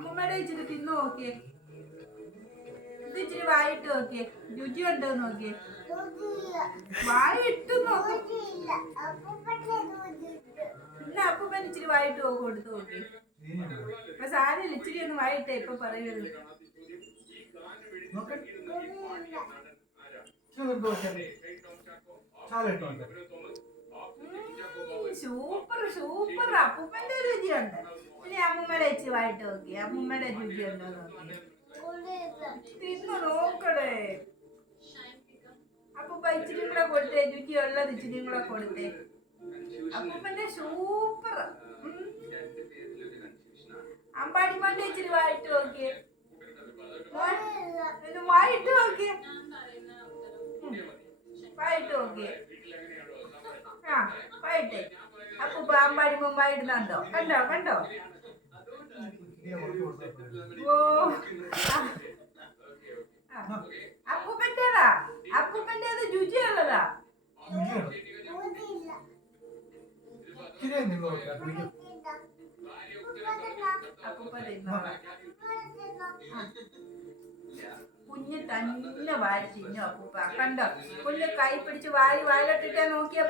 അമ്മൂമ്മയുടെ ഇച്ചിരി തിന്നു നോക്കിയേ. ഇത് ഇച്ചിരി വായിട്ട് നോക്കിയേ, രുചി ഉണ്ടോ നോക്കിയേ. വായിട്ട് നോക്കി. ഇന്ന് അപ്പൂപ്പൻ ഇച്ചിരി വായിട്ട് കൊടുത്തു നോക്കിയേ. ഇപ്പൊ സാരില്ല, ഇച്ചിരി ഒന്ന് വായിട്ടേ ഇപ്പൊ പറയരുത്. Super super. അപ്പൂപ്പന്റെ രുചിയുണ്ട്. ഇനി അമ്മൂമ്മയുടെ ഇച്ചിരി വായിട്ട് നോക്കി, അമ്മൂമ്മയുടെ രുചി ഉണ്ടോ നോക്കി. തിന്നു നോക്കടേ. അപ്പൂപ്പ ഇച്ചിരി കൂടെ കൊടുത്തേ, രുചിയുള്ളത് ഇച്ചിരി കൂടെ കൊടുത്തേ. അപ്പൂപ്പന്റെ സൂപ്പർ. അമ്പാടിമാന്റെ ഇച്ചിരി വായിട്ട് നോക്കിയേ, വായിട്ട് നോക്കിയേ, വായിട്ട് നോക്കിയേ. ആ വായിട്ടേ. അപ്പൂപ്പ അമ്പാടിമോൻ വായിടുന്നുണ്ടോ? കണ്ടോ കണ്ടോ? ഓ അപ്പൂപ്പന്റേതാ, അപ്പൂപ്പന്റേത് രുചിയുള്ളതാ. അപ്പൂപ്പ തിന്നോളാം. കുഞ്ഞ് തന്നെ വാരി തിന്നു അപ്പൂപ്പ. കണ്ടോ? കുഞ്ഞ് കൈ പിടിച്ച് വാരി വായിലോട്ടിട്ടേ നോക്കിയ